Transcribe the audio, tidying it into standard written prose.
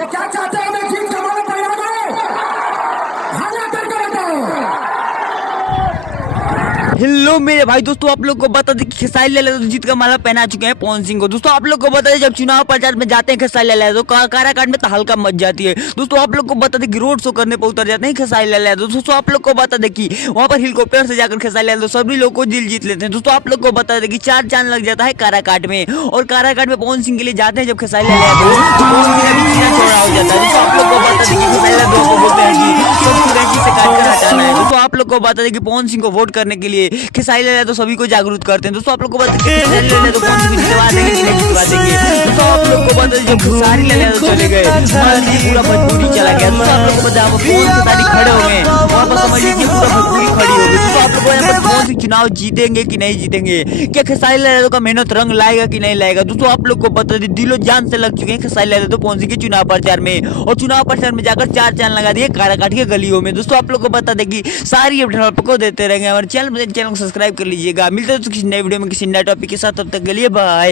तो क्या चाहते हैं मैं जीत का माला पहना दूं? हाँ ना करके बताओ। हेलो मेरे भाई दोस्तों, आप लोग को बता दें कि खेसारी लाल यादव जीत का माला पहना चुके हैं पवन सिंह को। दोस्तों आप लोग को बता दें, जब चुनाव प्रचार में जाते हैं खेसारी लाल यादव काराकाट में तो हल्का मच जाती है। दोस्तों आप लोग को बता दें कि रोड शो करने पर उतर जाते हैं खेसारी लाल यादव। दोस्तों आप लोग को बता दें कि वहाँ पर हेलीकॉप्टर से जाकर खेसारी लाल यादव सभी लोग को दिल जीत लेते हैं। दोस्तों आप लोग को बता दें कि 4 चांद लग जाता है काराकाट में, और काराकाट में पवन सिंह के लिए जाते हैं जब खेसारी लाल यादव, तो पवन सिंह का भी सीना चौड़ा हो जाता है। दोस्तों आप लोग को बता दें कि खेसारी लाल यादव को बोलते हैं कि सबको रैंची से काट कर हटाना है। दोस्तों आप लोग को बता दें कि पवन सिंह को वोट करने के लिए खेसारी लाल यादव सभी को जागरूक करते हैं। दोस्तों आप लोग को बता दें कि खेसारी लाल यादव कौन सी जितवा देंगे कि नहीं जितवा देंगे। दोस्तों आप लोग को बता दें जब खेसारी लाल यादव चले गए मान लीजिए पूरा भोजपुरी चला गया। दोस्तों आप लोग को बता दें कौन खेसारी खड़े हो गए, वहाँ पर समझ लीजिए पूरा भोजपुरी खड़ी हो गई। दोस्तों आप लोग को यहाँ पर कौन सी चुनाव जीतेंगे कि नहीं जीतेंगे, क्या खेसारी लाल यादव का मेहनत रंग लाएगा कि नहीं लाएगा। दोस्तों आप लोग को बता दें दिलो जान से लग चुके हैं खेसारी लाल यादव पवन सिंह के चुनाव प्रचार में, और चुनाव प्रचार में जाकर 4 चांद लगा दिए काराकाट के गलियों में। दोस्तों आप लोग को बता दें कि सारी अपडेट आपको देते रहेंगे। हमारे चैनल को सब्सक्राइब कर लीजिएगा। मिलते हैं किसी नए वीडियो में किसी नए टॉपिक के साथ, तब तक के लिए बाय।